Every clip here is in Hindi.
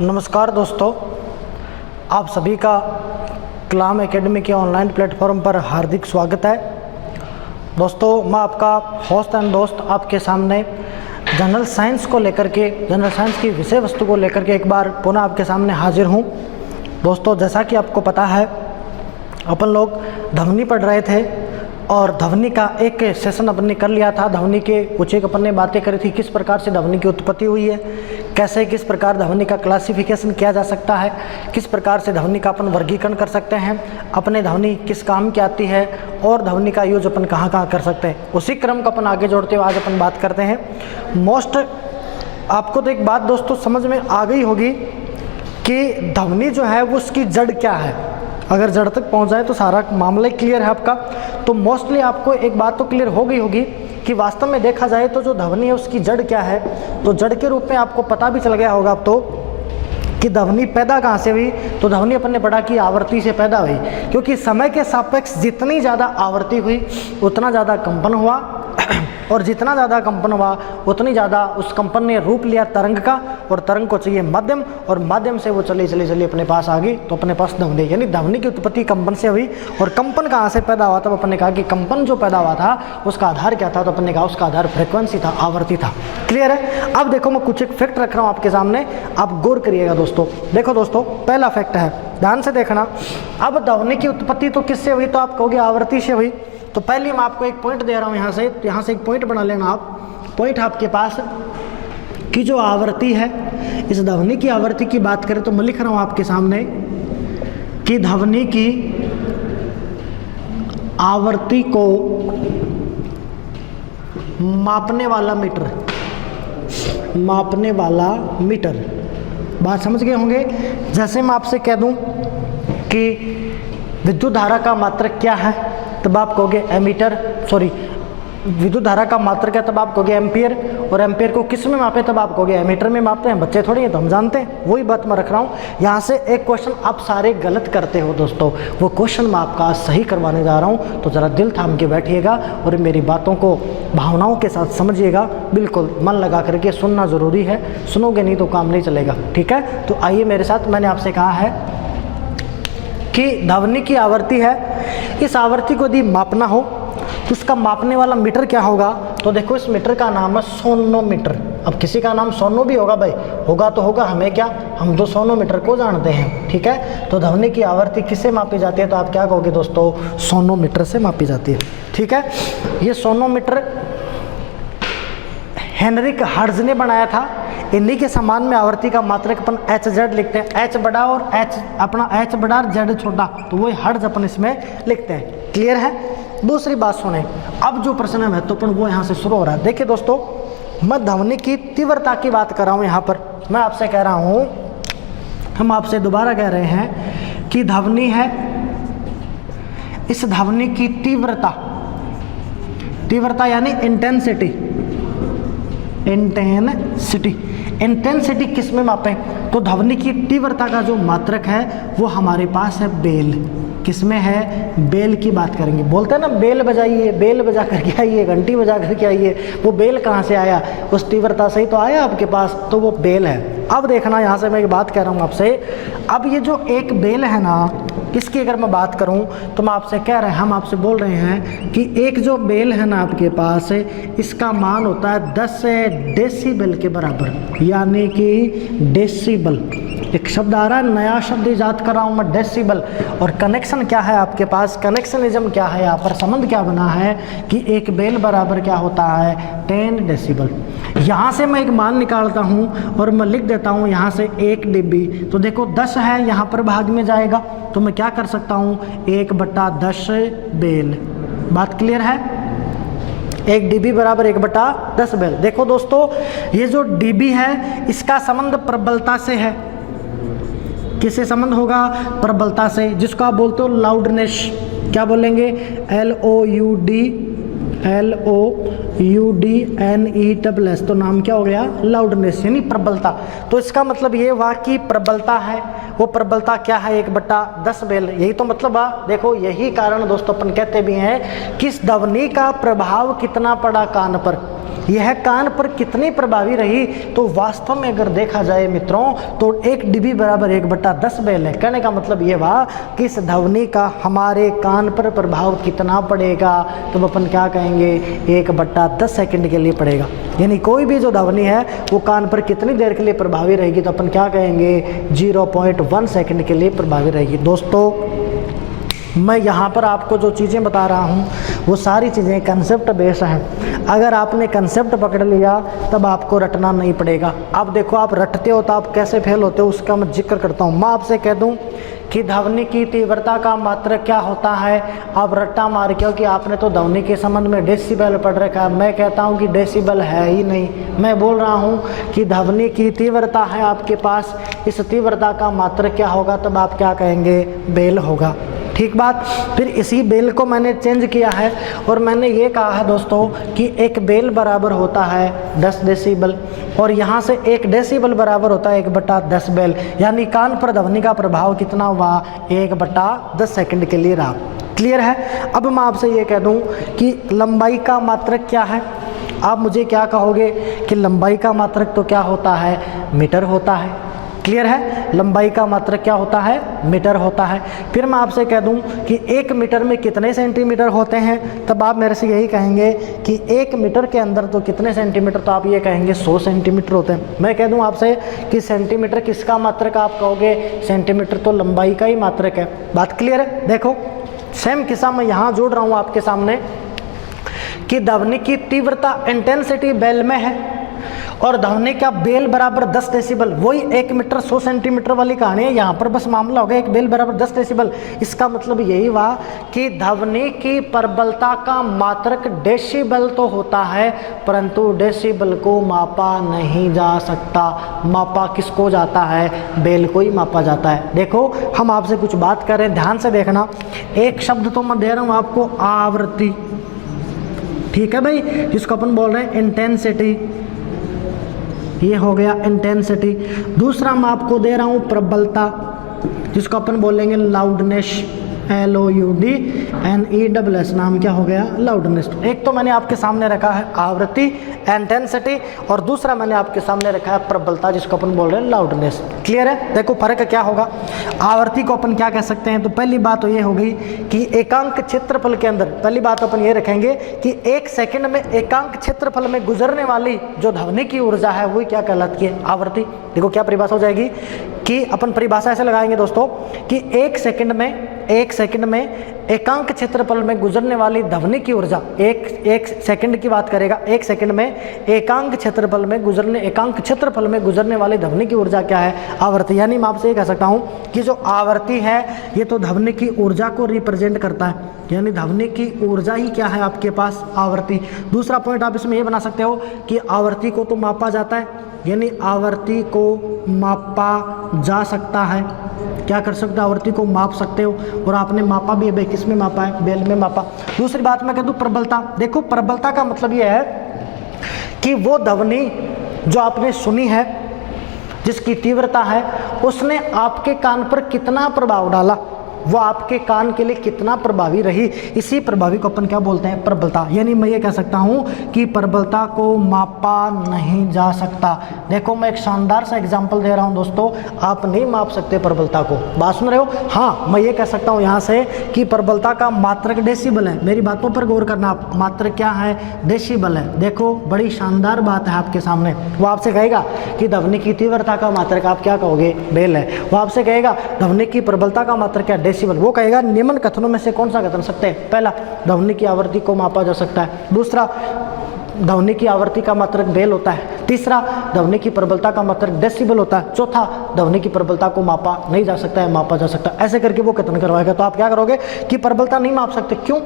नमस्कार दोस्तों, आप सभी का कलाम एकेडमी के ऑनलाइन प्लेटफॉर्म पर हार्दिक स्वागत है। दोस्तों, मैं आपका होस्ट एंड दोस्त आपके सामने जनरल साइंस को लेकर के, जनरल साइंस की विषय वस्तु को लेकर के एक बार पुनः आपके सामने हाजिर हूँ। दोस्तों, जैसा कि आपको पता है, अपन लोग ध्वनि पढ़ रहे थे और ध्वनि का एक सेशन अपन ने कर लिया था। ध्वनि के कुछ एक अपन ने बातें करी थी, किस प्रकार से ध्वनि की उत्पत्ति हुई है, कैसे किस प्रकार ध्वनि का क्लासिफिकेशन किया जा सकता है, किस प्रकार से ध्वनि का अपन वर्गीकरण कर सकते हैं, अपने ध्वनि किस काम की आती है और ध्वनि का यूज अपन कहाँ कहाँ कर सकते हैं। उसी क्रम को अपन आगे जोड़ते हुए आज अपन बात करते हैं। आपको तो एक बात दोस्तों समझ में आ गई होगी कि ध्वनि जो है वो उसकी जड़ क्या है। अगर जड़ तक पहुंच जाए तो सारा मामला क्लियर है आपका। तो मोस्टली आपको एक बात तो क्लियर हो गई होगी कि वास्तव में देखा जाए तो जो ध्वनि है उसकी जड़ क्या है। तो जड़ के रूप में आपको पता भी चल गया होगा अब तो कि ध्वनि पैदा कहाँ से हुई। तो ध्वनि अपन ने पढ़ा कि आवृत्ति से पैदा हुई, क्योंकि समय के सापेक्ष जितनी ज़्यादा आवृत्ति हुई उतना ज़्यादा कंपन हुआ और जितना ज़्यादा कंपन हुआ उतनी ज़्यादा उस कंपन ने रूप लिया तरंग का, और तरंग को चाहिए माध्यम, और माध्यम से वो चली अपने पास आ गई। तो अपने पास ध्वनि, यानी ध्वनि की उत्पत्ति कंपन से हुई। और कंपन कहाँ से पैदा हुआ? तब अपन ने कहा कि कंपन जो पैदा हुआ था उसका आधार क्या था? तो अपन ने कहा उसका आधार फ्रिक्वेंसी था, आवृत्ति था। क्लियर है? अब देखो, मैं कुछ एक फैक्ट रख रहा हूँ आपके सामने, आप गौर करिएगा दोस्तों। देखो दोस्तों, पहला फैक्ट है, ध्यान से देखना। अब ध्वनि की उत्पत्ति तो किससे हुई? तो आप कहोगे आवृत्ति से हुई। तो पहले मैं आपको एक पॉइंट दे रहा हूँ, यहाँ से एक पॉइंट बना लेना आप। पॉइंट आपके पास कि जो आवृत्ति है, इस ध्वनि की आवृत्ति की बात करें तो मैं लिख रहा हूँ आपके सामने कि ध्वनि की आवृत्ति को मापने वाला मीटर, बात समझ गए होंगे। जैसे मैं आपसे कह दूं कि विद्युत धारा का मात्रक क्या है, तब आप कहोगे विद्युत धारा का मात्रक क्या, तब आप कहोगे एम्पियर। और एम्पियर को किस में मापे? तब आप कहोगे एमीटर में मापते हैं। बच्चे थोड़ी हैं, तो हम जानते हैं। वही बात मैं रख रहा हूँ। यहाँ से एक क्वेश्चन आप सारे गलत करते हो दोस्तों, वो क्वेश्चन मैं आपका सही करवाने जा रहा हूँ। तो ज़रा दिल थाम के बैठिएगा और मेरी बातों को भावनाओं के साथ समझिएगा। बिल्कुल मन लगा करके सुनना ज़रूरी है, सुनोगे नहीं तो काम नहीं चलेगा। ठीक है? तो आइए मेरे साथ। मैंने आपसे कहा है कि ध्वनि की आवृत्ति है, इस आवृत्ति को यदि मापना हो तो उसका मापने वाला मीटर क्या होगा? तो देखो, इस मीटर का नाम है सोनोमीटर। अब किसी का नाम सोनो भी होगा भाई, होगा तो होगा, हमें क्या, हम तो सोनोमीटर को जानते हैं। ठीक है? तो ध्वनि की आवृत्ति किससे मापी जाती है? तो आप क्या कहोगे दोस्तों? सोनोमीटर से मापी जाती है। ठीक है? ये सोनोमीटर हेनरिक हर्ट्ज ने बनाया था। इन्हीं के समान में आवृत्ति का मात्रक अपन HZ लिखते हैं, H बड़ा और H बड़ा और Z छोटा, तो वो हर्ट्ज अपन इसमें लिखते हैं। क्लियर है? दूसरी बात सुने, अब जो प्रश्न है महत्वपूर्ण वो यहाँ से शुरू हो रहा है। देखिए दोस्तों, मैं ध्वनि की तीव्रता की बात कर रहा हूँ। यहाँ पर मैं आपसे कह रहा हूँ, हम आपसे दोबारा कह रहे हैं कि ध्वनि है, इस ध्वनि की तीव्रता यानी इंटेंसिटी किस में मापें? तो ध्वनि की तीव्रता का जो मात्रक है वो हमारे पास है बेल। किसमें है? बेल की बात करेंगे। बोलते हैं ना, बेल बजाइए, बेल बजा करके आइए, घंटी बजा करके आइए। वो बेल कहाँ से आया? उस तीव्रता से ही तो आया आपके पास, तो वो बेल है। अब देखना, यहाँ से मैं एक बात कह रहा हूँ आपसे। अब ये जो एक बेल है ना, इसकी अगर मैं बात करूं तो मैं आपसे कह रहे हैं, हम आपसे बोल रहे हैं कि एक जो बेल है ना आपके पास, इसका मान होता है 10 डेसिबल के बराबर, यानी कि डेसिबल। एक शब्द आ रहा है, नया शब्द ईजाद कर रहा हूं मैं, डेसिबल। और कनेक्शन क्या है आपके पास? कनेक्शनिज्म क्या है? यहाँ पर संबंध क्या बना है कि एक बेल बराबर क्या होता है? 10 डेसिबल। यहाँ से मैं एक मान निकालता हूँ और मैं लिख देता हूँ यहाँ से 1 dB। तो देखो 10 है, यहाँ पर भाग में जाएगा, तो मैं क्या कर सकता हूँ? 1/10 बेल। बात क्लियर है? 1 dB बराबर 1/10 बेल। देखो दोस्तों, ये जो dB है इसका संबंध प्रबलता से है। किससे संबंध होगा? प्रबलता से, जिसको आप बोलते हो लाउडनेस। क्या बोलेंगे? LOUDNESS। तो नाम क्या हो गया? लाउडनेस, यानी प्रबलता। तो इसका मतलब ये हुआ कि प्रबलता है, वो प्रबलता क्या है? 1/10 बेल। यही तो मतलब है। देखो, यही कारण दोस्तों अपन कहते भी हैं कि इस ध्वनि का प्रभाव कितना पड़ा कान पर। यह कान पर कितनी प्रभावी रही, तो वास्तव में अगर देखा जाए मित्रों तो 1 dB बराबर 1/10 बेल है। कहने का मतलब ये हुआ कि इस ध्वनि का हमारे कान पर प्रभाव कितना पड़ेगा, तो अपन क्या कहेंगे 1/10 सेकंड के लिए पड़ेगा। यानी कोई भी जो ध्वनि है वो कान पर कितनी देर के लिए प्रभावी रहेगी, तो अपन क्या कहेंगे 0.1 सेकंड के लिए प्रभावी रहेगी। दोस्तों मैं यहाँ पर आपको जो चीज़ें बता रहा हूँ वो सारी चीज़ें कंसेप्ट बेस हैं। अगर आपने कंसेप्ट पकड़ लिया तब आपको रटना नहीं पड़ेगा। अब देखो आप रटते हो तो आप कैसे फेल होते हो उसका मैं जिक्र करता हूँ। मैं आपसे कह दूँ कि ध्वनि की तीव्रता का मात्रक क्या होता है, आप रट्टा मार क्योंकि आपने तो ध्वनि के संबंध में डेसिबल पढ़ रखा है। मैं कहता हूँ कि डेसिबल है ही नहीं, मैं बोल रहा हूँ कि ध्वनि की तीव्रता है आपके पास, इस तीव्रता का मात्रक क्या होगा, तब आप क्या कहेंगे बेल होगा। ठीक बात। फिर इसी बेल को मैंने चेंज किया है और मैंने ये कहा है दोस्तों कि एक बेल बराबर होता है 10 डेसिबल और यहाँ से 1 डेसिबल बराबर होता है 1/10 बेल। यानी कान पर ध्वनि का प्रभाव कितना हुआ 1/10 सेकंड के लिए रहा। क्लियर है। अब मैं आपसे ये कह दूँ कि लंबाई का मात्रक क्या है, आप मुझे क्या कहोगे कि लंबाई का मात्रक तो क्या होता है मीटर होता है। क्लियर है। लंबाई का मात्रक क्या होता है मीटर होता है। फिर मैं आपसे कह दूं कि 1 मीटर में कितने सेंटीमीटर होते हैं, तब आप मेरे से यही कहेंगे कि 1 मीटर के अंदर तो कितने सेंटीमीटर, तो आप ये कहेंगे 100 सेंटीमीटर होते हैं। मैं कह दूं आपसे कि सेंटीमीटर किसका मात्रक, आप कहोगे सेंटीमीटर तो लंबाई का ही मात्रक है। बात क्लियर है। देखो सेम किस्सा मैं यहाँ जोड़ रहा हूँ आपके सामने कि ध्वनि की तीव्रता इंटेंसिटी बेल में है और ध्वनि का बेल बराबर 10 डेसिबल, वही 1 मीटर 100 सेंटीमीटर वाली कहानी है। यहाँ पर बस मामला होगा एक बेल बराबर 10 डेसिबल। इसका मतलब यही हुआ कि ध्वनि की प्रबलता का मात्रक डेसिबल तो होता है परंतु डेसिबल को मापा नहीं जा सकता। मापा किसको जाता है, बेल को ही मापा जाता है। देखो हम आपसे कुछ बात करें, ध्यान से देखना। एक शब्द तो मैं दे रहा हूँ आपको आवृत्ति, ठीक है भाई, जिसको अपन बोल रहे हैं इंटेंसिटी, ये हो गया इंटेंसिटी। दूसरा मैं आपको दे रहा हूं प्रबलता, जिसको अपन बोलेंगे लाउडनेस, LOUDNESS, नाम क्या हो गया लाउडनेस। एक तो मैंने आपके सामने रखा है आवृत्ति इंटेंसिटी और दूसरा मैंने आपके सामने रखा है प्रबलता, जिसको अपन बोल रहे हैं लाउडनेस। क्लियर है। देखो फर्क क्या होगा। आवृत्ति को अपन क्या कह सकते हैं, तो पहली बात तो ये होगी कि एकांक क्षेत्रफल के अंदर, पहली बात अपन ये रखेंगे कि 1 सेकंड में एकांक क्षेत्रफल में गुजरने वाली जो ध्वनि की ऊर्जा है वही क्या कहलाती है आवृत्ति। देखो क्या परिभाषा हो जाएगी कि अपन परिभाषा ऐसे लगाएंगे दोस्तों कि 1 सेकंड में एकांक क्षेत्रफल में गुजरने वाली ध्वनि की ऊर्जा, एक सेकंड की बात करेगा, 1 सेकंड में एकांक क्षेत्रफल में गुजरने वाली ध्वनि की ऊर्जा क्या है आवृत्ति। यानी मैं आपसे ये कह सकता हूँ कि जो आवृत्ति है ये तो ध्वनि की ऊर्जा को रिप्रेजेंट करता है, यानी ध्वनि की ऊर्जा ही क्या है आपके पास आवृत्ति। दूसरा पॉइंट आप इसमें ये बना सकते हो कि आवृत्ति को तो मापा जाता है, यानी आवृत्ति को मापा जा सकता है। क्या कर सकते हो, आवृत्ति को माप सकते हो और आपने मापा भी है, किस में मापा है बेल में मापा। दूसरी बात मैं कह दूं प्रबलता। देखो प्रबलता का मतलब ये है कि वो ध्वनि जो आपने सुनी है जिसकी तीव्रता है उसने आपके कान पर कितना प्रभाव डाला, वो आपके कान के लिए कितना प्रभावी रही, इसी प्रभावी को अपन क्या बोलते हैं प्रबलता। यानी मैं ये कह सकता हूँ कि प्रबलता को मापा नहीं जा सकता। देखो मैं एक शानदार सा एग्जांपल दे रहा हूँ दोस्तों, आप नहीं माप सकते प्रबलता को, बात सुन रहे हो। हाँ मैं ये कह सकता हूँ यहाँ से कि प्रबलता का मात्रक डेसिबल है। मेरी बातों पर गौर करना, आप मात्रक क्या है डेसिबल है। देखो बड़ी शानदार बात है आपके सामने। वो आपसे कहेगा कि ध्वनि की तीव्रता का मात्रक आप क्या कहोगे बेल है। वो आपसे कहेगा ध्वनि की प्रबलता का मात्रक क्या डेसिबल। वो कहेगा निम्न कथनों में से कौन सा कथन सकते हैं, पहला ध्वनि की आवृत्ति को मापा जा सकता है, दूसरा ध्वनि की आवृत्ति का मात्रक बेल होता है, तीसरा ध्वनि की प्रबलता का मात्रक डेसिबल होता है, चौथा ध्वनि की प्रबलता को मापा नहीं जा सकता है मापा जा सकता है। ऐसे करके वो कथन करवाएगा। तो आप क्या करोगे कि प्रबलता नहीं माप सकते। क्यों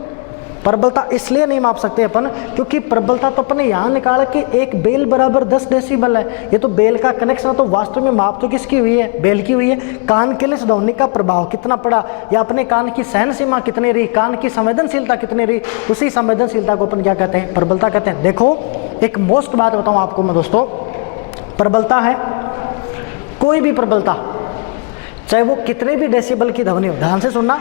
प्रबलता इसलिए नहीं माप सकते अपन क्योंकि प्रबलता तो अपने यहाँ निकाल के एक बेल बराबर 10 डेसिबल है। ये तो बेल का कनेक्शन, तो वास्तव में माप तो किसकी हुई है बेल की हुई है। कान के लिए इस ध्वनि का प्रभाव कितना पड़ा या अपने कान की सहन सीमा कितनी रही, कान की संवेदनशीलता कितनी रही, उसी संवेदनशीलता को अपन क्या कहते हैं प्रबलता कहते हैं। देखो एक मोस्ट बात बताऊँ आपको मैं दोस्तों, प्रबलता है कोई भी प्रबलता, चाहे वो कितने भी डेसिबल की ध्वनि हो, ध्यान से सुनना,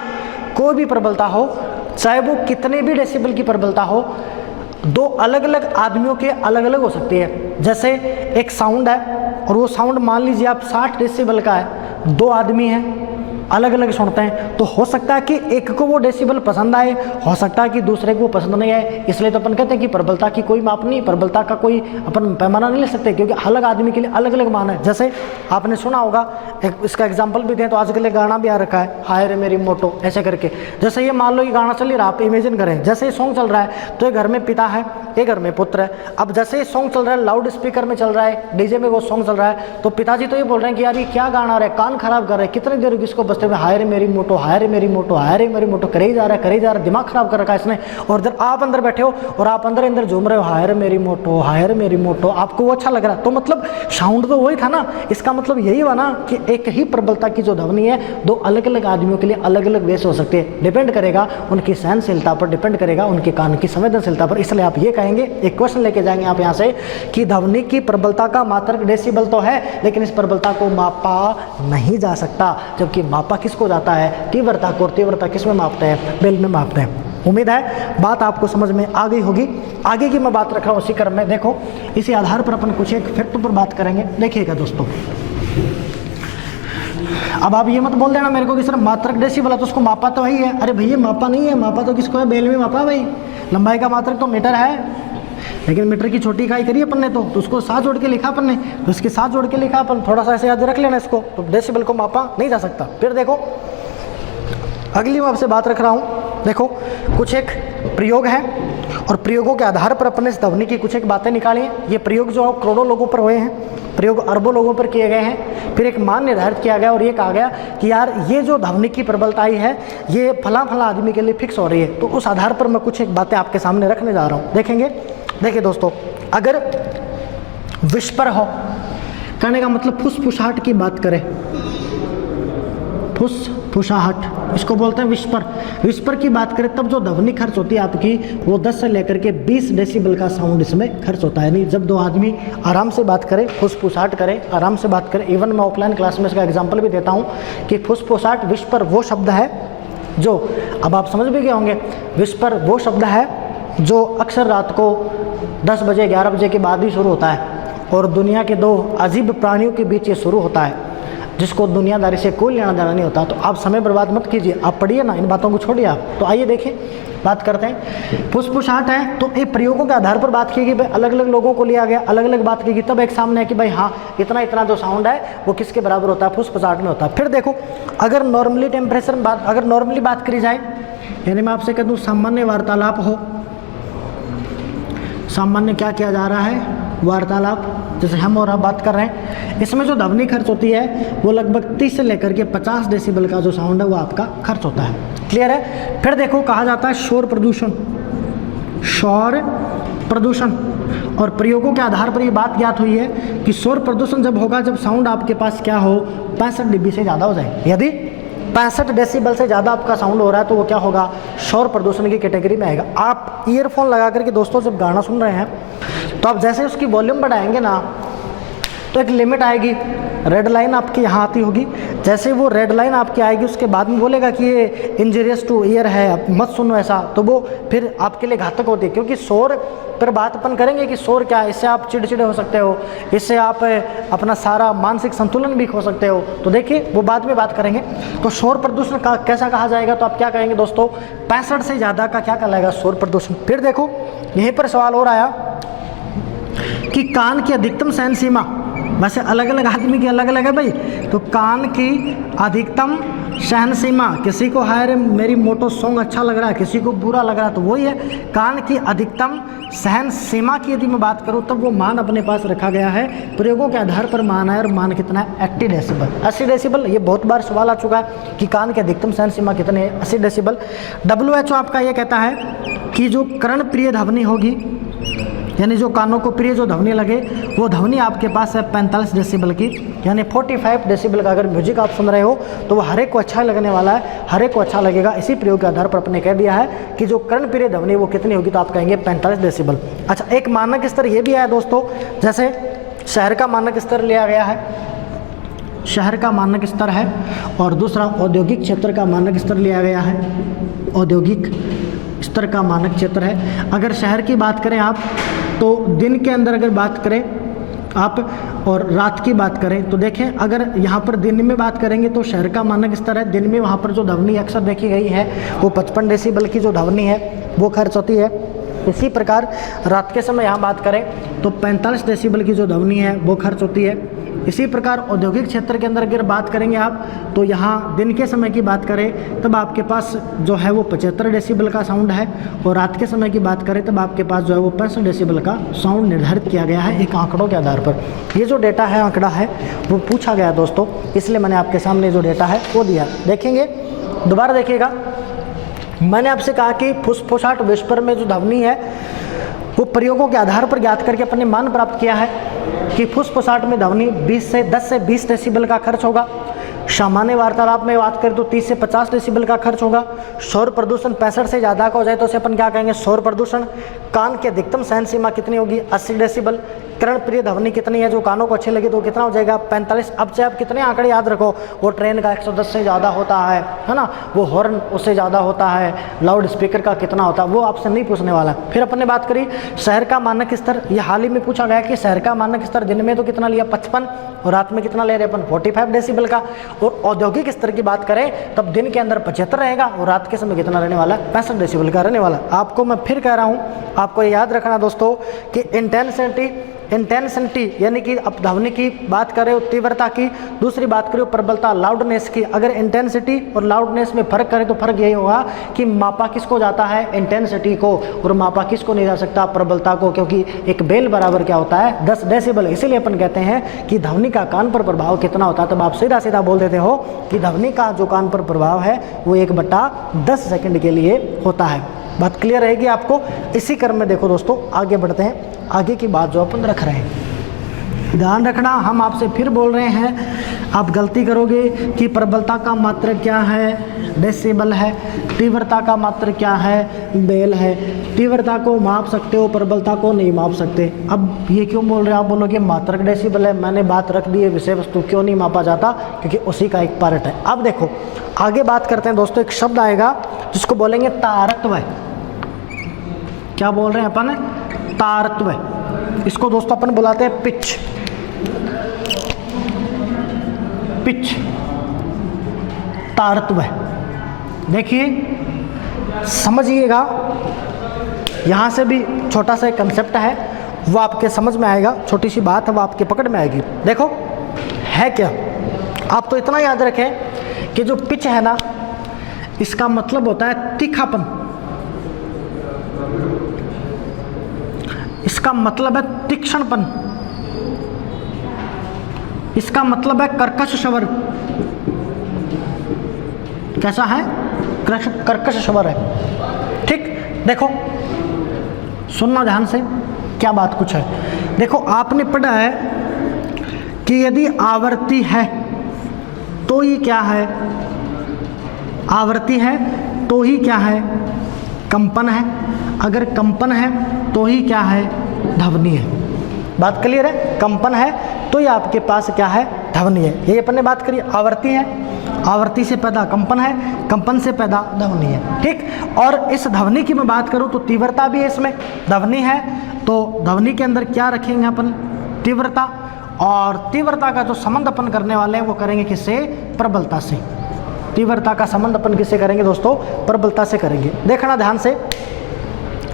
कोई भी प्रबलता हो चाहे वो कितने भी डेसिबल की प्रबलता हो, दो अलग अलग आदमियों के अलग अलग हो सकती है। जैसे एक साउंड है और वो साउंड मान लीजिए आप 60 डेसिबल का है, दो आदमी हैं अलग अलग सुनते हैं, तो हो सकता है कि एक को वो डेसिबल पसंद आए, हो सकता है कि दूसरे को वो पसंद नहीं आए। इसलिए तो अपन कहते हैं कि प्रबलता की कोई माप नहीं, प्रबलता का कोई अपन पैमाना नहीं ले सकते, क्योंकि अलग आदमी के लिए अलग अलग मान है। जैसे आपने सुना होगा, इसका एग्जाम्पल भी दें तो आजकल एक गाना भी आ रखा है, हाय रे मेरी मोटो, ऐसे करके। जैसे ये मान लो ये गाना चल ही रहा, आप इमेजिन करें जैसे ये सॉन्ग चल रहा है तो ये घर में पिता है, ये घर में पुत्र है। अब जैसे ये सॉन्ग चल रहा है, लाउड स्पीकर में चल रहा है, डीजे में वो सॉन्ग चल रहा है, तो पिताजी तो ये बोल रहे हैं कि यार ये क्या गाना रहा है, कान खराब कर रहे हैं, कितनी देर किसको बजते हुए हाय रे मेरी मोटो, हाय रे मेरी मोटो, हाय रे मेरी मोटो करे ही जा रहा है, दिमाग खराब कर रखा है इसने। और जब आप अंदर बैठे हो और आप अंदर झूम रहे हो, हाय रे मेरी मोटो, हाय रे मेरी मोटो, आपको वो अच्छा लग रहा है, तो मतलब साउंड तो वही था ना। इसका मतलब यही हुआ ना कि एक ही प्रबलता की जो ध्वनि है दो अलग अलग आदमियों के लिए अलग अलग वैसे हो सकते हैं, डिपेंड करेगा उनकी सहनशीलता पर, डिपेंड करेगा उनके कान की संवेदनशीलता पर। इसलिए आप ये कहेंगे, एक क्वेश्चन लेके जाएंगे आप यहाँ से कि ध्वनि की प्रबलता का मात्रक डेसिबल तो है, लेकिन इस प्रबलता को मापा नहीं जा सकता, जबकि मापा किसको जाता है, तीव्रता को। और तीव्रता किसमें मापते हैं, बेल में मापते हैं। उम्मीद है बात आपको समझ में आ गई होगी। आगे की मैं बात रख रहा हूँ उसी क्रम में। देखो इसी आधार पर अपन कुछ एक फैक्ट पर बात करेंगे। देखिएगा दोस्तों, अब आप ये मत बोल देना मेरे को कि सिर्फ मात्रक डेसिबल है तो उसको मापा तो वही है। अरे भैया मापा नहीं है, मापा तो किसको है, बेल में मापा भाई। लंबाई का मात्रक तो मीटर है, लेकिन मीटर की छोटी इकाई करी अपन ने, तो उसको साथ जोड़ के लिखा अपन ने, तो इसके साथ जोड़ के लिखा अपन, थोड़ा सा ऐसे याद रख लेना इसको, तो डेसिबल को मापा नहीं जा सकता। फिर देखो अगली मैं आपसे बात रख रहा हूँ। देखो कुछ एक प्रयोग है और प्रयोगों के आधार पर अपने इस ध्वनि की कुछ एक बातें निकाली हैं। ये प्रयोग जो करोड़ों लोगों पर हुए हैं, प्रयोग अरबों लोगों पर किए गए हैं। फिर एक मान निर्धारित किया गया और ये कहा गया कि यार ये जो ध्वनि की प्रबलता है ये फला फला आदमी के लिए फिक्स हो रही है। तो उस आधार पर मैं कुछ एक बातें आपके सामने रखने जा रहा हूँ। देखेंगे, देखिए दोस्तों, अगर विस्पर हो, कहने का मतलब फुसफुसाहट की बात करें, फुसफुसाहट इसको बोलते हैं विस्पर। विस्पर की बात करें तब जो ध्वनि खर्च होती है आपकी वो 10 से लेकर के 20 डेसिबल का साउंड इसमें खर्च होता है। नहीं, जब दो आदमी आराम से बात करें, फुसफुसाहट करें, आराम से बात करें। इवन मैं ऑफलाइन क्लास में इसका एग्जांपल भी देता हूँ कि फुसफुसाहट, विस्पर वो शब्द है जो, अब आप समझ भी गए होंगे, विस्पर वो शब्द है जो अक्सर रात को 10 बजे 11 बजे के बाद ही शुरू होता है और दुनिया के दो अजीब प्राणियों के बीच ये शुरू होता है जिसको दुनियादारी से कोई लेना देना नहीं होता। तो आप समय बर्बाद मत कीजिए, आप पढ़िए ना, इन बातों को छोड़िए आप। तो आइए देखें, बात करते हैं। फुसफुसाहट है तो ये प्रयोगों के आधार पर बात की गई, भाई अलग अलग लोगों को लिया गया, अलग अलग बात की गई, तब एक सामने है कि भाई हाँ इतना इतना जो साउंड है वो किसके बराबर होता है, फुसफुसाहट में होता है। फिर देखो अगर नॉर्मली टेम्परेचर बात, अगर नॉर्मली बात करी जाए, यानी मैं आपसे कह दूँ सामान्य वार्तालाप हो, सामान्य क्या किया जा रहा है, वार्तालाप, जैसे हम और आप बात कर रहे हैं, इसमें जो ध्वनि खर्च होती है वो लगभग 30 से लेकर के 50 डेसिबल का जो साउंड है वो आपका खर्च होता है। क्लियर है। फिर देखो कहा जाता है शोर प्रदूषण, शोर प्रदूषण, और प्रयोगों के आधार पर ये बात ज्ञात हुई है कि शोर प्रदूषण जब होगा जब साउंड आपके पास क्या हो, 65 dB से ज़्यादा हो जाए। यदि 65 डेसिबल से ज़्यादा आपका साउंड हो रहा है तो वो क्या होगा, शोर प्रदूषण की कैटेगरी में आएगा। आप ईयरफोन लगा करके दोस्तों जब गाना सुन रहे हैं तो आप जैसे उसकी वॉल्यूम बढ़ाएंगे ना तो एक लिमिट आएगी, रेड लाइन आपकी यहाँ आती होगी। जैसे वो रेड लाइन आपकी आएगी उसके बाद में बोलेगा कि ये इंजीरियस टू ईयर है, आप मत सुनो ऐसा, तो वो फिर आपके लिए घातक होती है। क्योंकि शोर पर बात अपन करेंगे कि शोर क्या है, इससे आप चिड़चिड़े हो सकते हो, इससे आप अपना सारा मानसिक संतुलन भी खो सकते हो। तो देखिए वो बाद में बात करेंगे। तो शोर प्रदूषण का कैसा कहा जाएगा, तो आप क्या कहेंगे दोस्तों, 65 से ज़्यादा का क्या कहलाएगा, शोर प्रदूषण। फिर देखो यहीं पर सवाल और आया कि कान की अधिकतम सहन सीमा, वैसे अलग अलग आदमी की अलग अलग है भाई, तो कान की अधिकतम सहन सीमा, किसी को हाय रे मेरी मोटो सॉन्ग अच्छा लग रहा है, किसी को बुरा लग रहा है, तो वही है कान की अधिकतम सहन सीमा की यदि मैं बात करूं तब वो मान अपने पास रखा गया है, प्रयोगों के आधार पर मान है, और मान कितना है 80 डेसिबल। 80 डेसिबल, ये बहुत बार सवाल आ चुका है कि कान की अधिकतम सहन सीमा कितने है, 80 डेसिबल। WHO आपका ये कहता है कि जो कर्ण प्रिय ध्वनि होगी, यानी जो कानों को प्रिय जो ध्वनि लगे, वो ध्वनि आपके पास है 45 डेसिबल की, यानी 45 डेसिबल का अगर म्यूजिक आप सुन रहे हो तो वो हर एक को अच्छा लगने वाला है, हर एक को अच्छा लगेगा। इसी प्रयोग के आधार पर अपने कह दिया है कि जो कर्ण प्रिय ध्वनि वो कितनी होगी, तो आप कहेंगे 45 डेसिबल। अच्छा, एक मानक स्तर ये भी आया दोस्तों, जैसे शहर का मानक स्तर लिया गया है, शहर का मानक स्तर है, और दूसरा औद्योगिक क्षेत्र का मानक स्तर लिया गया है, औद्योगिक स्तर का मानक क्षेत्र है। अगर शहर की बात करें आप, तो दिन के अंदर अगर बात करें आप और रात की बात करें तो देखें, अगर यहाँ पर दिन में बात करेंगे तो शहर का मानक स्तर है, दिन में वहाँ पर जो ध्वनि अक्सर देखी गई है वो 55 डेसिबल की जो ध्वनि है वो खर्च होती है। इसी प्रकार रात के समय यहाँ बात करें तो 45 डेसिबल की जो ध्वनि है वो खर्च होती है। इसी प्रकार औद्योगिक क्षेत्र के अंदर अगर बात करेंगे आप, तो यहाँ दिन के समय की बात करें तब आपके पास जो है वो 75 डेसिबल का साउंड है, और रात के समय की बात करें तब आपके पास जो है वो 65 डेसिबल का साउंड निर्धारित किया गया है एक आंकड़ों के आधार पर। ये जो डेटा है, आंकड़ा है, वो पूछा गया दोस्तों, इसलिए मैंने आपके सामने जो डेटा है वो दिया। देखेंगे, दोबारा देखिएगा, मैंने आपसे कहा कि फुसफुसाहट विस्पर में जो ध्वनि है वो प्रयोगों के आधार पर ज्ञात करके अपने मान प्राप्त किया है कि फुसफुसाहट में ध्वनि 10 से 20 डेसिबल का खर्च होगा। सामान्य वार्तालाप में बात करें तो 30 से 50 डेसिबल का खर्च होगा। शोर प्रदूषण 65 से ज़्यादा का हो जाए तो उसे अपन क्या कहेंगे, शोर प्रदूषण। कान की अधिकतम सहन सीमा कितनी होगी, 80 डेसिबल। कर्णप्रिय ध्वनि कितनी है, जो कानों को अच्छी लगे तो कितना हो जाएगा, 45। अब से आप कितने आंकड़े याद रखो, वो ट्रेन का 110 से ज़्यादा होता है ना, वो हॉर्न उससे ज़्यादा होता है, लाउड स्पीकर का कितना होता है वो आपसे नहीं पूछने वाला। फिर अपन ने बात करी शहर का मानक स्तर, ये हाल ही में पूछा गया कि शहर का मानक स्तर दिन में तो कितना लिया 55, और रात में कितना ले रहे अपन 45 डेसिबल का। और औद्योगिक स्तर की बात करें तब दिन के अंदर 75 रहेगा और रात के समय कितना रहने वाला है, 65 डेसिबल का रहने वाला। आपको मैं फिर कह रहा हूँ, आपको याद रखना दोस्तों कि इंटेंसिटी यानी कि अब ध्वनि की बात करें तीव्रता की, दूसरी बात करें प्रबलता लाउडनेस की। अगर इंटेंसिटी और लाउडनेस में फर्क करें तो फर्क यही होगा कि मापा किसको जाता है, इंटेंसिटी को, और मापा किसको नहीं जा सकता, प्रबलता को, क्योंकि एक बेल बराबर क्या होता है 10 डेसिबल। इसीलिए अपन कहते हैं कि ध्वनि का कान पर प्रभाव कितना होता है, तब आप सीधा सीधा बोल देते हो कि ध्वनि का जो कान पर प्रभाव है वो 1/10 सेकंड के लिए होता है। बात क्लियर रहेगी आपको। इसी क्रम में देखो दोस्तों, आगे बढ़ते हैं, आगे की बात जो अपन रख रहे हैं, ध्यान रखना, हम आपसे फिर बोल रहे हैं, आप गलती करोगे कि प्रबलता का मात्रक क्या है, डेसिबल है, तीव्रता का मात्रक क्या है, बेल है। तीव्रता को माप सकते हो, प्रबलता को नहीं माप सकते। अब ये क्यों बोल रहे हो, आप बोलोगे मात्रक डेसिबल है, मैंने बात रख दी है, विषय वस्तु क्यों नहीं मापा जाता, क्योंकि उसी का एक पार्ट है। अब देखो आगे बात करते हैं दोस्तों, एक शब्द आएगा जिसको बोलेंगे तारत्व। क्या बोल रहे हैं अपन, तारत्व। इसको दोस्तों अपन बुलाते हैं पिच। पिच, तारत्व। देखिए समझिएगा, यहाँ से भी छोटा सा एक कंसेप्ट है वो आपके समझ में आएगा, छोटी सी बात है वो आपके पकड़ में आएगी। देखो है क्या, आप तो इतना याद रखें कि जो पिच है ना, इसका मतलब होता है तीखापन, इसका मतलब है तीक्ष्णपन, इसका मतलब है कर्कश स्वर। कैसा है, कर्कश स्वर है। ठीक, देखो सुनना ध्यान से, क्या बात कुछ है। देखो आपने पढ़ा है कि यदि आवृत्ति है तो ही क्या है, आवृत्ति है तो ही क्या है, कंपन है। अगर कंपन है तो ही क्या है, ध्वनि है। बात क्लियर है, कंपन है तो ये आपके पास क्या है, ध्वनि है। यही अपन ने बात करी, आवृत्ति है, आवृत्ति से पैदा कंपन है, कंपन से पैदा ध्वनि है। ठीक, और इस ध्वनि की मैं बात करूं तो तीव्रता भी है इसमें। ध्वनि है तो ध्वनि के अंदर क्या रखेंगे अपन, तीव्रता, और तीव्रता का जो संबंध अपन करने वाले हैं वो करेंगे किससे, प्रबलता से। तीव्रता का संबंध अपन किससे करेंगे दोस्तों, प्रबलता से करेंगे। देखना ध्यान से,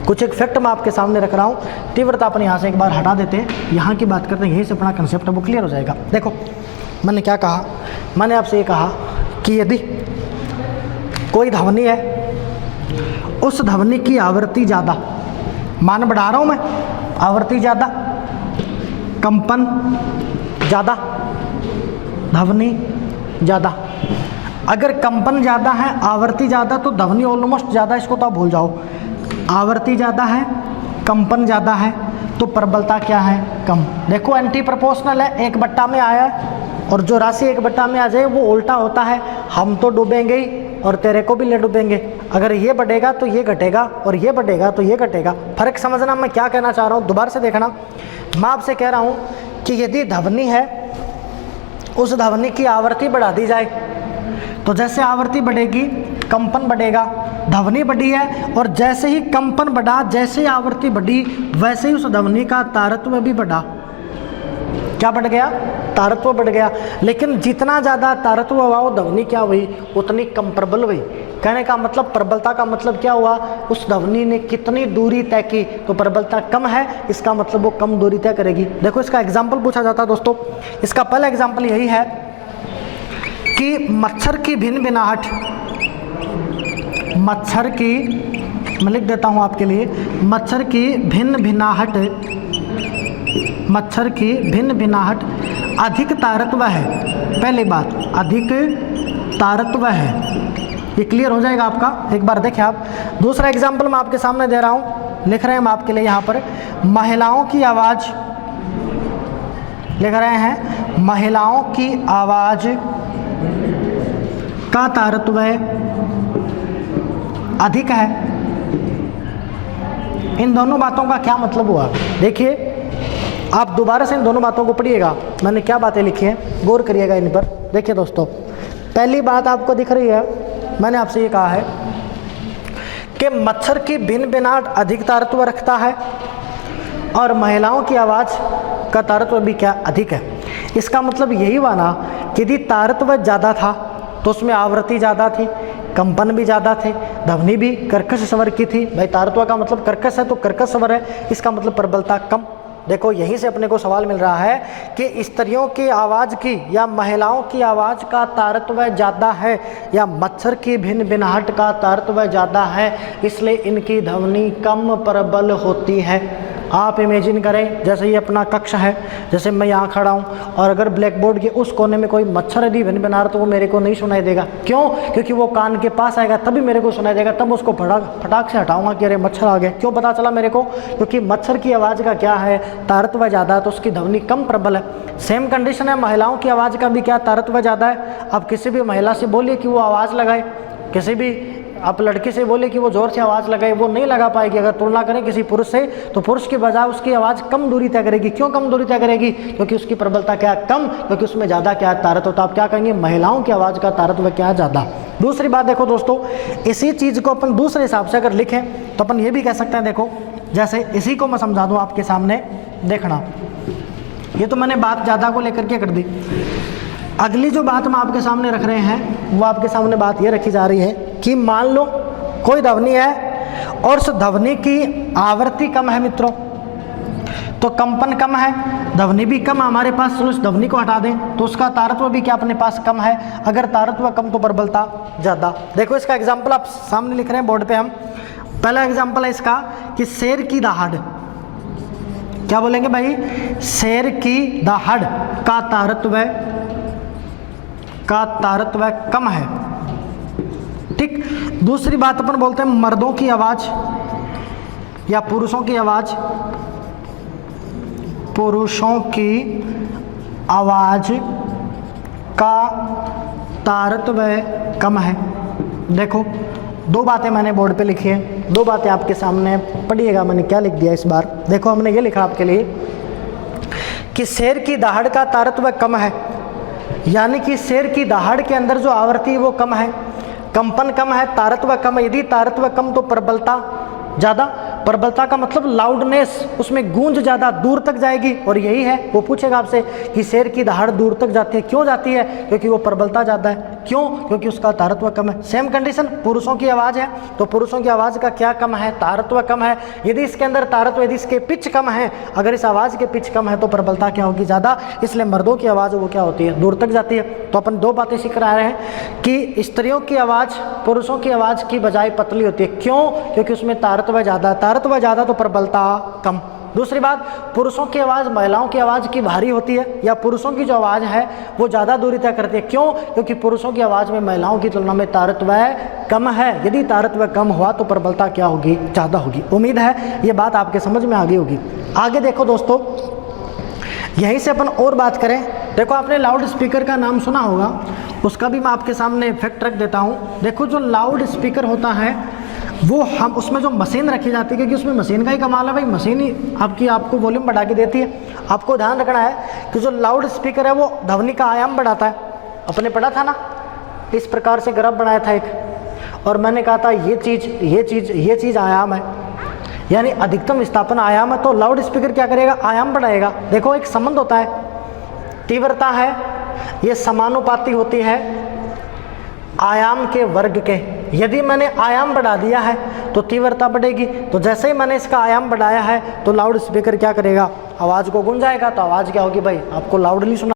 कुछ एक फैक्ट मैं आपके सामने रख रहा हूँ। तीव्रता अपन यहाँ से एक बार हटा देते हैं, यहाँ की बात करते हैं, यहीं से अपना कंसेप्ट वो क्लियर हो जाएगा। देखो मैंने क्या कहा, मैंने आपसे ये कहा कि यदि कोई ध्वनि है, उस ध्वनि की आवृत्ति ज़्यादा, मान बढ़ा रहा हूँ मैं, आवृत्ति ज़्यादा, कंपन ज़्यादा, ध्वनि ज़्यादा। अगर कंपन ज़्यादा है, आवृत्ति ज़्यादा, तो ध्वनि ऑलमोस्ट ज़्यादा, इसको तो आप भूल जाओ। आवृत्ति ज़्यादा है, कंपन ज़्यादा है, तो प्रबलता क्या है, कम। देखो एंटी प्रोपोर्शनल है, 1/में आया है, और जो राशि 1/में आ जाए वो उल्टा होता है, हम तो डूबेंगे ही और तेरे को भी ले डूबेंगे। अगर ये बढ़ेगा तो ये घटेगा, और ये बढ़ेगा तो ये घटेगा। फर्क समझना मैं क्या कहना चाह रहा हूँ, दोबारा से देखना। मैं आपसे कह रहा हूँ कि यदि ध्वनि है, उस ध्वनि की आवृत्ति बढ़ा दी जाए, तो जैसे आवृत्ति बढ़ेगी कंपन बढ़ेगा, ध्वनि बढ़ी है, और जैसे ही कंपन बढ़ा, जैसे ही आवृत्ति बढ़ी, वैसे ही उस ध्वनि का तारत्व भी बढ़ा। क्या बढ़ गया? तारत्व बढ़ गया। लेकिन जितना ज़्यादा तारत्व हुआ वो ध्वनि क्या हुई? उतनी कम प्रबल हुई। कहने का मतलब, प्रबलता का मतलब क्या हुआ? उस ध्वनि ने कितनी दूरी तय की, तो प्रबलता कम है, इसका मतलब वो कम दूरी तय करेगी। देखो इसका एग्जाम्पल पूछा जाता है दोस्तों। इसका पहला एग्जाम्पल यही है कि मच्छर की भिन भिनाहट, मच्छर की, मैं लिख देता हूँ आपके लिए, मच्छर की भिन्न भिनाहट, मच्छर की भिन्न भिनाहट अधिक तारत्व है। पहली बात, अधिक तारत्व है। ये क्लियर हो जाएगा आपका, एक बार देखें आप। दूसरा एग्जाम्पल मैं आपके सामने दे रहा हूँ, लिख रहे हैं हम आपके लिए यहाँ पर, महिलाओं की आवाज़, लिख रहे हैं महिलाओं की आवाज़ का तारत्व अधिक है। इन दोनों बातों का क्या मतलब हुआ? देखिए आप दोबारा से इन दोनों बातों को पढ़िएगा, मैंने क्या बातें लिखी हैं, गौर करिएगा इन पर। देखिए दोस्तों, पहली बात आपको दिख रही है, मैंने आपसे ये कहा है कि मच्छर की भिन भिनाहट अधिक तारत्व रखता है और महिलाओं की आवाज़ का तारत्व भी क्या? अधिक है। इसका मतलब यही हुआ ना कि यदि तारत्व ज़्यादा था तो उसमें आवृत्ति ज़्यादा थी, कंपन भी ज़्यादा थे, ध्वनि भी कर्कश स्वर की थी। भाई तारत्व का मतलब कर्कश है तो कर्कश स्वर है, इसका मतलब प्रबलता कम। देखो यहीं से अपने को सवाल मिल रहा है कि स्त्रियों की आवाज़ की या महिलाओं की आवाज़ का तारत्व ज़्यादा है या मच्छर की भिन्न भिनाहट का तारत्व ज़्यादा है, इसलिए इनकी ध्वनि कम प्रबल होती है। आप इमेजिन करें जैसे ये अपना कक्ष है, जैसे मैं यहाँ खड़ा हूँ और अगर ब्लैक बोर्ड के उस कोने में कोई मच्छर यदि भिन भिना रहा तो वो मेरे को नहीं सुनाई देगा। क्यों? क्योंकि वो कान के पास आएगा तभी मेरे को सुनाई देगा, तब उसको फटाक से हटाऊंगा कि अरे मच्छर आ गया। क्यों पता चला मेरे को? क्योंकि मच्छर की आवाज़ का क्या है? तारत्व ज़्यादा है, तो उसकी ध्वनि कम प्रबल है। सेम कंडीशन है महिलाओं की आवाज़ का भी क्या? तारत्व ज़्यादा है। अब किसी भी महिला से बोलिए कि वो आवाज़ लगाए, किसी भी आप लड़के से बोले कि वो ज़ोर से आवाज़ लगाए, वो नहीं लगा पाएगी। अगर तुलना करें किसी पुरुष से तो पुरुष की बजाय उसकी आवाज़ कम दूरी तय करेगी। क्यों कम दूरी तय करेगी? क्योंकि उसकी प्रबलता क्या? कम, क्योंकि उसमें ज़्यादा क्या है? तारत्व। तो आप क्या कहेंगे? महिलाओं की आवाज़ का तारत्व क्या है? ज़्यादा। दूसरी बात देखो दोस्तों, इसी चीज़ को अपन दूसरे हिसाब से अगर लिखें तो अपन ये भी कह सकते हैं, देखो जैसे इसी को मैं समझा दूँ आपके सामने, देखना ये तो मैंने बात ज़्यादा को लेकर के कर दी। अगली जो बात हम आपके सामने रख रहे हैं वो आपके सामने बात ये रखी जा रही है कि मान लो कोई ध्वनि है और उस ध्वनि की आवृत्ति कम है मित्रों, तो कंपन कम है, ध्वनि भी कम हमारे पास, चलो उस ध्वनि को हटा दें तो उसका तारत्व भी क्या अपने पास कम है। अगर तारत्व कम तो प्रबलता ज़्यादा। देखो इसका एग्जाम्पल आप सामने लिख रहे हैं बोर्ड पे हम। पहला एग्जाम्पल है इसका कि शेर की दहाड़, क्या बोलेंगे भाई? शेर की दहाड़ का तारत्व कम है। ठीक। दूसरी बात अपन बोलते हैं मर्दों की आवाज़ या पुरुषों की आवाज़, पुरुषों की आवाज़ का तारत्व कम है। देखो दो बातें मैंने बोर्ड पे लिखी है, दो बातें आपके सामने पढ़िएगा। मैंने क्या लिख दिया इस बार? देखो हमने ये लिखा आपके लिए कि शेर की दहाड़ का तारत्व कम है, यानी कि शेर की दहाड़ के अंदर जो आवृत्ति है वो कम है, कंपन कम है, तारत्व कम है। यदि तारत्व कम तो प्रबलता ज़्यादा। प्रबलता का मतलब लाउडनेस, उसमें गूंज ज़्यादा दूर तक जाएगी। और यही है, वो पूछेगा आपसे कि शेर की दहाड़ दूर तक जाती है, क्यों जाती है? क्योंकि वो प्रबलता ज़्यादा है। क्यों? क्योंकि उसका तारत्व कम है। सेम कंडीशन पुरुषों की आवाज़ है तो पुरुषों की आवाज़ का क्या कम है? तारत्व कम है। यदि इसके अंदर तारत्व, यदि इसके पिच कम है, अगर इस आवाज़ के पिच कम है तो प्रबलता क्या होगी? ज़्यादा। इसलिए मर्दों की आवाज़ वो क्या होती है? दूर तक जाती है। तो अपन दो बातें सीख रहे हैं कि स्त्रियों की आवाज़ पुरुषों की आवाज़ की बजाय पतली होती है। क्यों? क्योंकि उसमें तारत्व ज़्यादा, तारत्व ज़्यादा तो प्रबलता कम। दूसरी बात, पुरुषों की आवाज़ महिलाओं की आवाज़ की भारी होती है, या पुरुषों की जो आवाज़ है वो ज़्यादा दूरी तय करती है। क्यों? क्योंकि पुरुषों की आवाज़ में महिलाओं की तुलना में तारत्व कम है। यदि तारत्व कम हुआ तो प्रबलता क्या होगी? ज़्यादा होगी। उम्मीद है ये बात आपके समझ में आ गई होगी। आगे देखो दोस्तों, यहीं से अपन और बात करें। देखो आपने लाउड स्पीकर का नाम सुना होगा, उसका भी मैं आपके सामने इफेक्ट रख देता हूँ। देखो जो लाउड स्पीकर होता है वो हम उसमें जो मशीन रखी जाती है, क्योंकि उसमें मशीन का ही कमाल है भाई, मशीन ही आपको वॉल्यूम बढ़ा के देती है। आपको ध्यान रखना है कि जो लाउड स्पीकर है वो ध्वनि का आयाम बढ़ाता है। अपने पढ़ा था ना, इस प्रकार से ग्राफ बनाया था एक, और मैंने कहा था ये चीज़ आयाम है, यानी अधिकतम विस्थापन आयाम है, तो लाउड स्पीकर क्या करेगा, आयाम बढ़ाएगा। देखो एक संबंध होता है, तीव्रता है ये समानुपाती होती है आयाम के वर्ग के। यदि मैंने आयाम बढ़ा दिया है तो तीव्रता बढ़ेगी, तो जैसे ही मैंने इसका आयाम बढ़ाया है तो लाउड स्पीकर क्या करेगा, आवाज़ को गूंजाएगा। तो आवाज़ क्या होगी भाई, आपको लाउडली सुना